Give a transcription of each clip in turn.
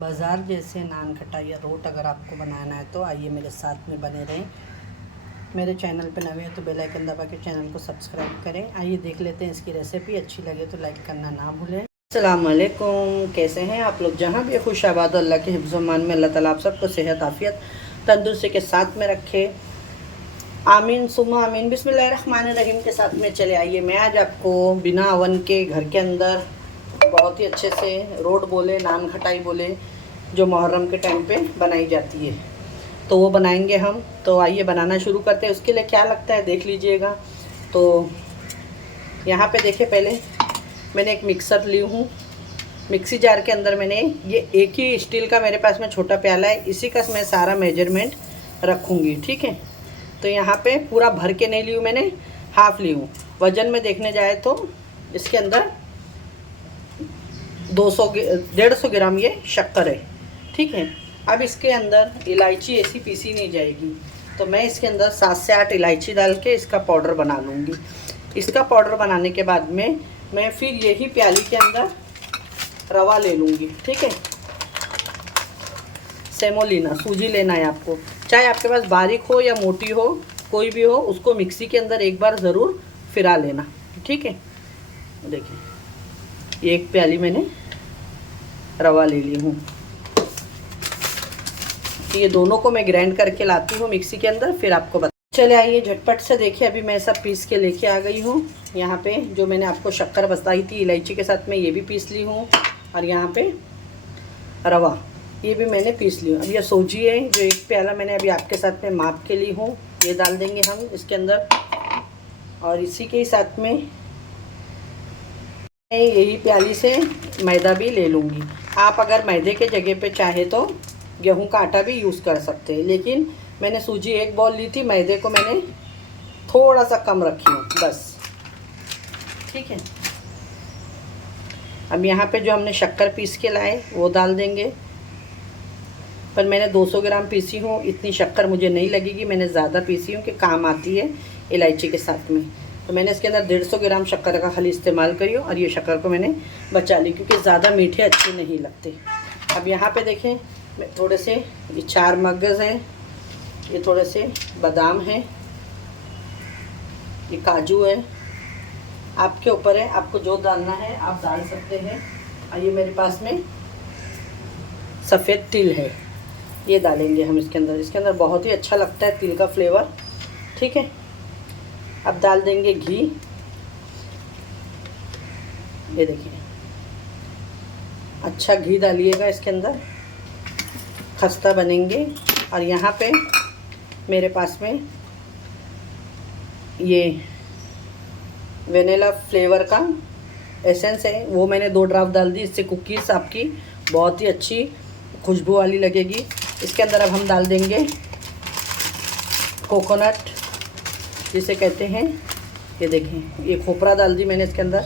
बाज़ार जैसे नान खटाई या रोट अगर आपको बनाना है तो आइए मेरे साथ में बने रहें। मेरे चैनल पर नए हैं तो बेल आइकन दबा के चैनल को सब्सक्राइब करें। आइए देख लेते हैं इसकी रेसिपी। अच्छी लगे तो लाइक करना ना भूलें। अस्सलाम वालेकुम, कैसे हैं आप लोग? जहाँ भी खुश आबाद अल्लाह के हिफ्ज़-ओ-मान में अल्लाह ताला आप सबको सेहत आफ़ियत तंदुरुस्ती के साथ में रखे। आमीन सुम्मा आमीन। बिस्मिल्लाहिर्रहमानिर्रहीम के साथ में चले आइए। मैं आज आपको बिना अवन के घर के अंदर बहुत ही अच्छे से रोट बोले, नान खटाई बोले, जो मुहर्रम के टाइम पे बनाई जाती है, तो वो बनाएंगे हम। तो आइए बनाना शुरू करते हैं। उसके लिए क्या लगता है देख लीजिएगा। तो यहाँ पे देखिए, पहले मैंने एक मिक्सर ली हूँ। मिक्सी जार के अंदर मैंने ये एक ही स्टील का मेरे पास में छोटा प्याला है, इसी का मैं सारा मेजरमेंट रखूँगी। ठीक है, तो यहाँ पे पूरा भर के नहीं ली हूँ मैंने, हाफ ली हूँ। वज़न में देखने जाए तो इसके अंदर 150 ग्राम ये शक्कर है। ठीक है, अब इसके अंदर इलायची ऐसी पीसी नहीं जाएगी, तो मैं इसके अंदर 7 से 8 इलायची डाल के इसका पाउडर बना लूँगी। इसका पाउडर बनाने के बाद में मैं फिर यही प्याली के अंदर रवा ले लूँगी। ठीक है, सेमोलिना सूजी लेना है आपको, चाहे आपके पास बारीक हो या मोटी हो, कोई भी हो, उसको मिक्सी के अंदर एक बार ज़रूर फिरा लेना। ठीक है, देखिए ये एक प्याली मैंने रवा ले ली हूँ। ये दोनों को मैं ग्राइंड करके लाती हूँ मिक्सी के अंदर, फिर आपको बता। चले आइए झटपट से देखिए, अभी मैं सब पीस के लेके आ गई हूँ। यहाँ पे जो मैंने आपको शक्कर बताई थी इलायची के साथ में, ये भी पीस ली हूँ, और यहाँ पे रवा ये भी मैंने पीस ली हूँ। अब ये सूजी है, जो एक प्याला मैंने अभी आपके साथ में माप के ली हूँ, ये डाल देंगे हम इसके अंदर। और इसी के साथ में यही प्याली से मैदा भी ले लूँगी। आप अगर मैदे के जगह पे चाहे तो गेहूं का आटा भी यूज़ कर सकते हैं, लेकिन मैंने सूजी एक बॉल ली थी, मैदे को मैंने थोड़ा सा कम रखी हूँ बस। ठीक है, अब यहाँ पे जो हमने शक्कर पीस के लाए वो डाल देंगे, पर मैंने 200 ग्राम पीसी हूँ, इतनी शक्कर मुझे नहीं लगेगी, मैंने ज़्यादा पीसी हूँ कि काम आती है इलायची के साथ में। तो मैंने इसके अंदर 150 ग्राम शक्कर का खाली इस्तेमाल करी हो, और ये शक्कर को मैंने बचा ली क्योंकि ज़्यादा मीठे अच्छे नहीं लगते। अब यहाँ पे देखें, मैं थोड़े से ये 4 मगज़ हैं, ये थोड़े से बादाम हैं, ये काजू है, आपके ऊपर है, आपको जो डालना है आप डाल सकते हैं। और ये मेरे पास में सफ़ेद तिल है, ये डालेंगे हम इसके अंदर। इसके अंदर बहुत ही अच्छा लगता है तिल का फ्लेवर। ठीक है, अब डाल देंगे घी, ये देखिए अच्छा घी डालिएगा इसके अंदर, खस्ता बनेंगे। और यहाँ पे मेरे पास में ये वेनिला फ्लेवर का एसेंस है, वो मैंने 2 ड्रॉप डाल दी, इससे कुकीज़ आपकी बहुत ही अच्छी खुशबू वाली लगेगी। इसके अंदर अब हम डाल देंगे कोकोनट जिसे कहते हैं, ये देखें ये खोपरा डाल दी मैंने इसके अंदर,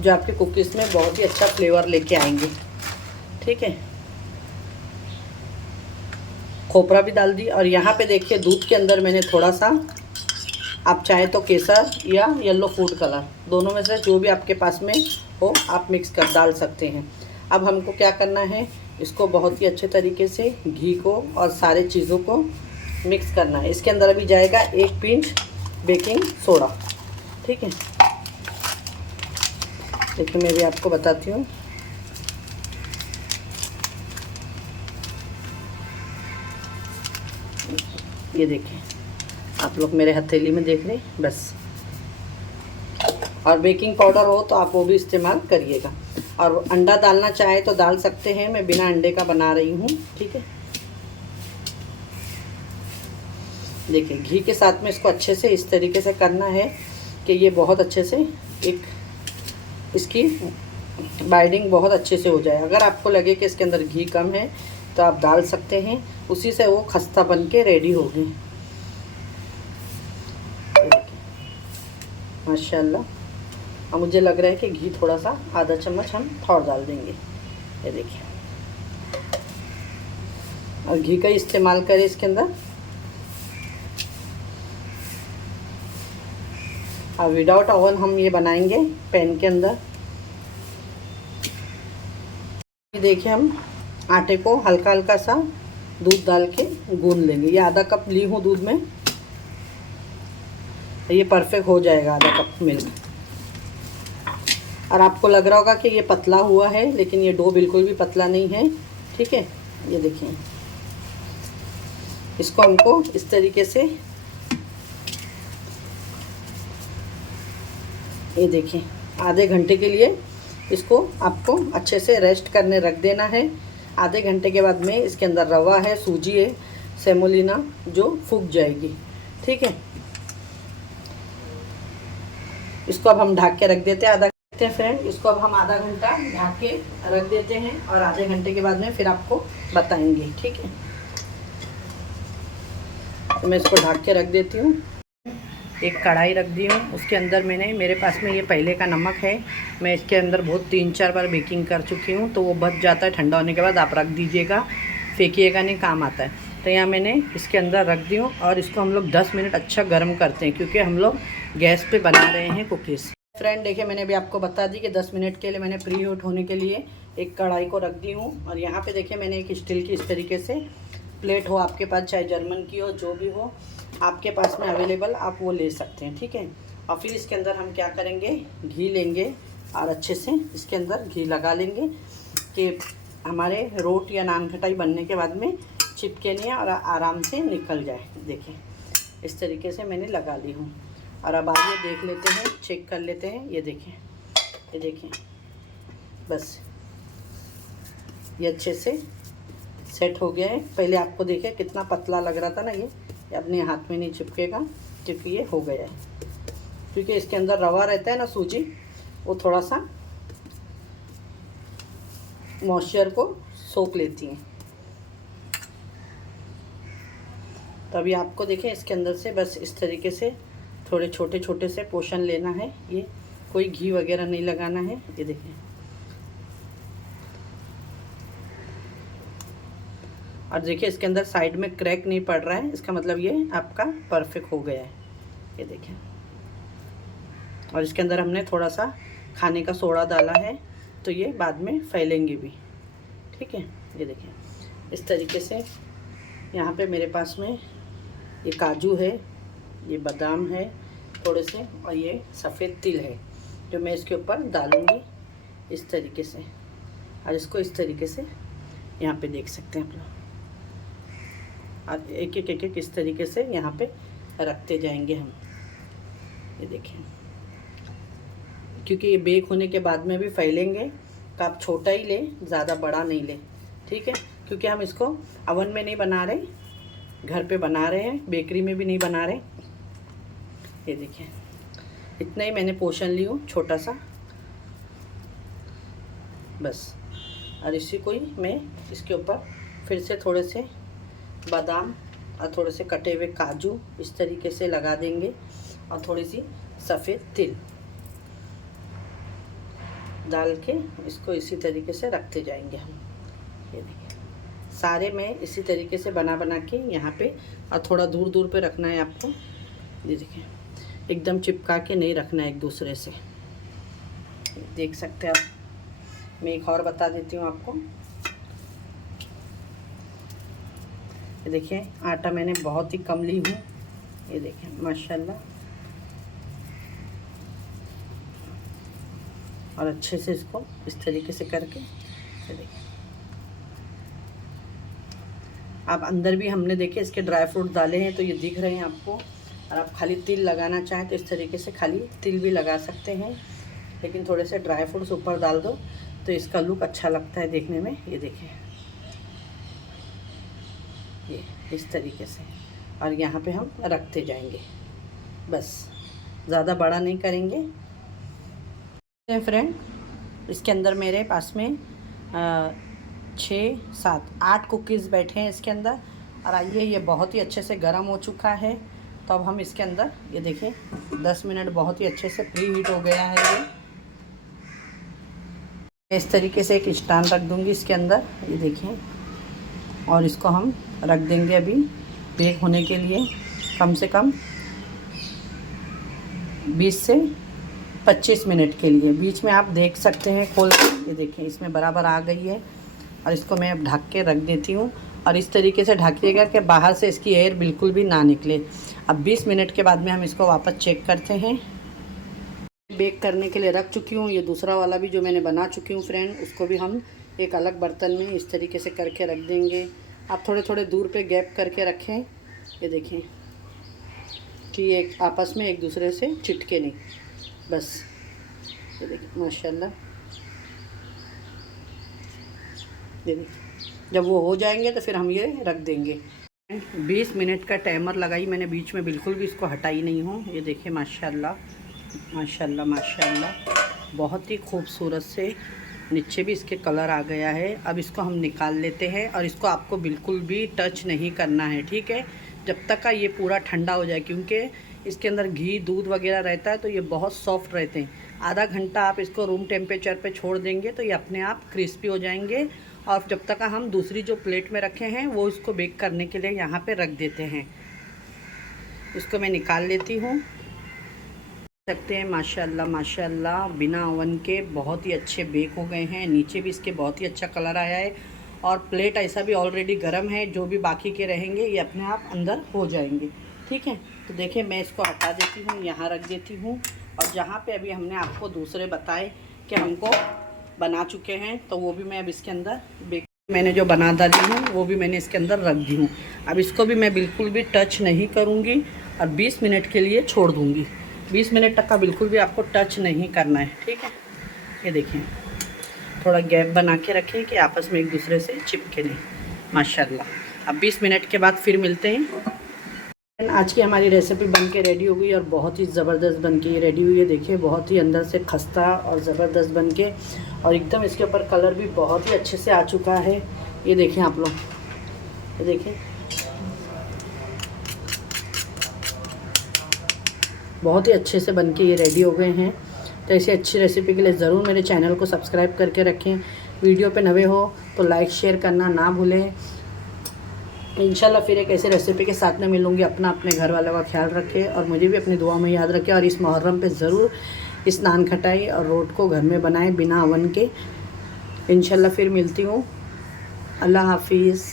जो आपके कुकीज़ में बहुत ही अच्छा फ्लेवर लेके आएंगे। ठीक है, खोपरा भी डाल दी। और यहाँ पे देखिए दूध के अंदर मैंने थोड़ा सा, आप चाहे तो केसर या येलो फूड कलर, दोनों में से जो भी आपके पास में हो आप मिक्स कर डाल सकते हैं। अब हमको क्या करना है, इसको बहुत ही अच्छे तरीके से घी को और सारे चीज़ों को मिक्स करना है। इसके अंदर अभी जाएगा 1 पिंच बेकिंग सोडा। ठीक है, देखिए मैं भी आपको बताती हूँ। ये देखिए आप लोग मेरे हथेली में देख रहे हैं बस। और बेकिंग पाउडर हो तो आप वो भी इस्तेमाल करिएगा, और अंडा डालना चाहे तो डाल सकते हैं, मैं बिना अंडे का बना रही हूँ। ठीक है, देखिए घी के साथ में इसको अच्छे से इस तरीके से करना है कि ये बहुत अच्छे से एक इसकी बाइंडिंग बहुत अच्छे से हो जाए। अगर आपको लगे कि इसके अंदर घी कम है तो आप डाल सकते हैं, उसी से वो खस्ता बन के रेडी होगी। माशाल्लाह, अब मुझे लग रहा है कि घी थोड़ा सा आधा चम्मच हम और डाल देंगे, ये देखिए। और घी का इस्तेमाल करें इसके अंदर। और विदाउट ओवन हम ये बनाएंगे पैन के अंदर। देखिए हम आटे को हल्का हल्का सा दूध डाल के गूंद लेंगे। ये आधा कप ली हूँ दूध में, ये परफेक्ट हो जाएगा आधा कप मिल्क। और आपको लग रहा होगा कि ये पतला हुआ है, लेकिन ये डो बिल्कुल भी पतला नहीं है, ठीक है। ये देखिए, इसको हमको इस तरीके से, ये देखिए, आधे घंटे के लिए इसको आपको अच्छे से रेस्ट करने रख देना है। आधे घंटे के बाद में इसके अंदर रवा है, सूजी है, सेमोलिना, जो फूक जाएगी, ठीक है। इसको अब हम ढक के रख देते हैं आधा घंटे। फ्रेंड, इसको अब हम आधा घंटा ढक के रख देते हैं और आधे घंटे के बाद में फिर आपको बताएंगे, ठीक है। तो मैं इसको ढक के रख देती हूँ। एक कढ़ाई रख दी हूँ, उसके अंदर मेरे पास में ये पहले का नमक है। मैं इसके अंदर बहुत 3-4 बार बेकिंग कर चुकी हूँ, तो वो बच जाता है। ठंडा होने के बाद आप रख दीजिएगा, फेंकिएगा नहीं, काम आता है। तो यहाँ मैंने इसके अंदर रख दी हूँ और इसको हम लोग 10 मिनट अच्छा गर्म करते हैं, क्योंकि हम लोग गैस पे बना रहे हैं कुकीज़। फ्रेंड देखिए, मैंने भी आपको बता दी कि 10 मिनट के लिए मैंने प्री हीट होने के लिए एक कढ़ाई को रख दी हूँ। और यहाँ पे देखिए, मैंने एक स्टील की इस तरीके से प्लेट हो आपके पास, चाहे जर्मन की हो, जो भी हो आपके पास में अवेलेबल, आप वो ले सकते हैं, ठीक है। और फिर इसके अंदर हम क्या करेंगे, घी लेंगे और अच्छे से इसके अंदर घी लगा लेंगे कि हमारे रोट या नान खटाई बनने के बाद में चिपके नहीं और आराम से निकल जाए। देखिए, इस तरीके से मैंने लगा ली हूँ। और अब आइए देख लेते हैं, चेक कर लेते हैं। ये देखिए, बस ये अच्छे से सेट हो गया है। पहले आपको देखिए कितना पतला लग रहा था ना, ये अपने हाथ में नहीं चिपकेगा, क्योंकि ये हो गया है। क्योंकि इसके अंदर रवा रहता है ना, सूजी, वो थोड़ा सा मॉइस्चर को सोख लेती हैं। तो अभी आपको देखिए, इसके अंदर से बस इस तरीके से थोड़े छोटे छोटे से पोर्शन लेना है। ये कोई घी वगैरह नहीं लगाना है। ये देखिए, और देखिए इसके अंदर साइड में क्रैक नहीं पड़ रहा है, इसका मतलब ये आपका परफेक्ट हो गया है। ये देखिए, और इसके अंदर हमने थोड़ा सा खाने का सोडा डाला है, तो ये बाद में फैलेंगे भी, ठीक है। ये देखिए, इस तरीके से यहाँ पे मेरे पास में ये काजू है, ये बादाम है थोड़े से, और ये सफ़ेद तिल है, जो मैं इसके ऊपर डालूँगी इस तरीके से। और इसको इस तरीके से यहाँ पे देख सकते हैं आप लोग, और एक एक इस तरीके से यहाँ पे रखते जाएंगे हम। ये देखिए, क्योंकि ये बेक होने के बाद में भी फैलेंगे, तो आप छोटा ही ले, ज़्यादा बड़ा नहीं ले, ठीक है। क्योंकि हम इसको अवन में नहीं बना रहे, घर पे बना रहे हैं, बेकरी में भी नहीं बना रहे। ये देखिए, इतना ही मैंने पोर्शन ली हूँ, छोटा सा, बस। और इसी को ही मैं इसके ऊपर फिर से थोड़े से बादाम और थोड़े से कटे हुए काजू इस तरीके से लगा देंगे, और थोड़ी सी सफ़ेद तिल डाल के इसको इसी तरीके से रखते जाएंगे हम। ये देखिए, सारे मैं इसी तरीके से बना के यहाँ पे, और थोड़ा दूर दूर पे रखना है आपको। ये देखिए, एकदम चिपका के नहीं रखना है एक दूसरे से, देख सकते हैं आप। मैं एक और बता देती हूँ आपको। ये देखिए, आटा मैंने बहुत ही कम ली हूँ। ये देखिए, माशाल्लाह, और अच्छे से इसको इस तरीके से करके, ये देखिए, आप अंदर भी हमने देखिए इसके ड्राई फ्रूट डाले हैं, तो ये दिख रहे हैं आपको। और आप खाली तिल लगाना चाहें तो इस तरीके से खाली तिल भी लगा सकते हैं, लेकिन थोड़े से ड्राई फ्रूट्स ऊपर डाल दो तो इसका लुक अच्छा लगता है देखने में। ये देखिए, ये इस तरीके से, और यहाँ पे हम रखते जाएंगे, बस ज़्यादा बड़ा नहीं करेंगे। फ्रेंड, इसके अंदर मेरे पास में 6, 7, 8 कुकीज़ बैठे हैं इसके अंदर। और आइए, ये बहुत ही अच्छे से गर्म हो चुका है, तो अब हम इसके अंदर, ये देखिए, 10 मिनट बहुत ही अच्छे से प्री हीट हो गया है। ये इस तरीके से एक स्टैंड रख दूंगी इसके अंदर, ये देखिए, और इसको हम रख देंगे अभी बेक होने के लिए कम से कम 20 से 25 मिनट के लिए। बीच में आप देख सकते हैं खोल के, ये देखिए, इसमें बराबर आ गई है। और इसको मैं अब ढक के रख देती हूँ। और इस तरीके से ढकिएगा कि बाहर से इसकी एयर बिल्कुल भी ना निकले। अब 20 मिनट के बाद में हम इसको वापस चेक करते हैं। बेक करने के लिए रख चुकी हूँ। ये दूसरा वाला भी जो मैंने बना चुकी हूँ फ्रेंड, उसको भी हम एक अलग बर्तन में इस तरीके से करके रख देंगे। आप थोड़े थोड़े दूर पे गैप करके रखें। ये देखें कि ये आपस में एक दूसरे से चिटके नहीं, बस। ये देखिए माशाल्लाह। ये देखिए जब वो हो जाएंगे तो फिर हम ये रख देंगे। 20 मिनट का टाइमर लगाई मैंने, बीच में बिल्कुल भी इसको हटाई नहीं हूँ। ये देखिए माशाल्लाह माशाल्लाह माशाल्लाह, बहुत ही खूबसूरत से नीचे भी इसके कलर आ गया है। अब इसको हम निकाल लेते हैं और इसको आपको बिल्कुल भी टच नहीं करना है, ठीक है, जब तक का ये पूरा ठंडा हो जाए, क्योंकि इसके अंदर घी दूध वगैरह रहता है तो ये बहुत सॉफ्ट रहते हैं। आधा घंटा आप इसको रूम टेम्परेचर पे छोड़ देंगे तो ये अपने आप क्रिस्पी हो जाएंगे। और जब तक हम दूसरी जो प्लेट में रखे हैं वो इसको बेक करने के लिए यहाँ पे रख देते हैं। इसको मैं निकाल लेती हूँ। सकते हैं माशाल्लाह माशाल्लाह, बिना ओवन के बहुत ही अच्छे बेक हो गए हैं। नीचे भी इसके बहुत ही अच्छा कलर आया है और प्लेट ऐसा भी ऑलरेडी गर्म है। जो भी बाकी के रहेंगे ये अपने आप अंदर हो जाएंगे, ठीक है। तो देखिए मैं इसको हटा देती हूँ, यहाँ रख देती हूँ। और जहाँ पे अभी हमने आपको दूसरे बताए कि हमको बना चुके हैं, तो वो भी मैं अब इसके अंदर बेक, मैंने जो बना डाली हूँ वो भी मैंने इसके अंदर रख दी हूँ। अब इसको भी मैं बिल्कुल भी टच नहीं करूँगी और 20 मिनट के लिए छोड़ दूँगी। 20 मिनट तक का बिल्कुल भी आपको टच नहीं करना है, ठीक है। ये देखिए थोड़ा गैप बना के रखें कि आपस में एक दूसरे से चिपके नहीं, माशाल्लाह। अब 20 मिनट के बाद फिर मिलते हैं। आज की हमारी रेसिपी बन के रेडी हो गई और बहुत ही ज़बरदस्त बन के रेडी हुई है। देखिए बहुत ही अंदर से खस्ता और ज़बरदस्त बन के, और एकदम इसके ऊपर कलर भी बहुत ही अच्छे से आ चुका है। ये देखें आप लोग, ये देखें बहुत ही अच्छे से बन के ये रेडी हो गए हैं। तो ऐसी अच्छी रेसिपी के लिए ज़रूर मेरे चैनल को सब्सक्राइब करके रखें। वीडियो पे नए हो तो लाइक शेयर करना ना भूलें। इंशाल्लाह फिर एक ऐसी रेसिपी के साथ में मिलूँगी। अपने घर वालों का ख्याल रखें और मुझे भी अपनी दुआ में याद रखें। और इस मुहर्रम पे ज़रूर इस नान खटाई और रोट को घर में बनाएं बिना ओवन के। इंशाल्लाह फिर मिलती हूँ। अल्लाह हाफिज़।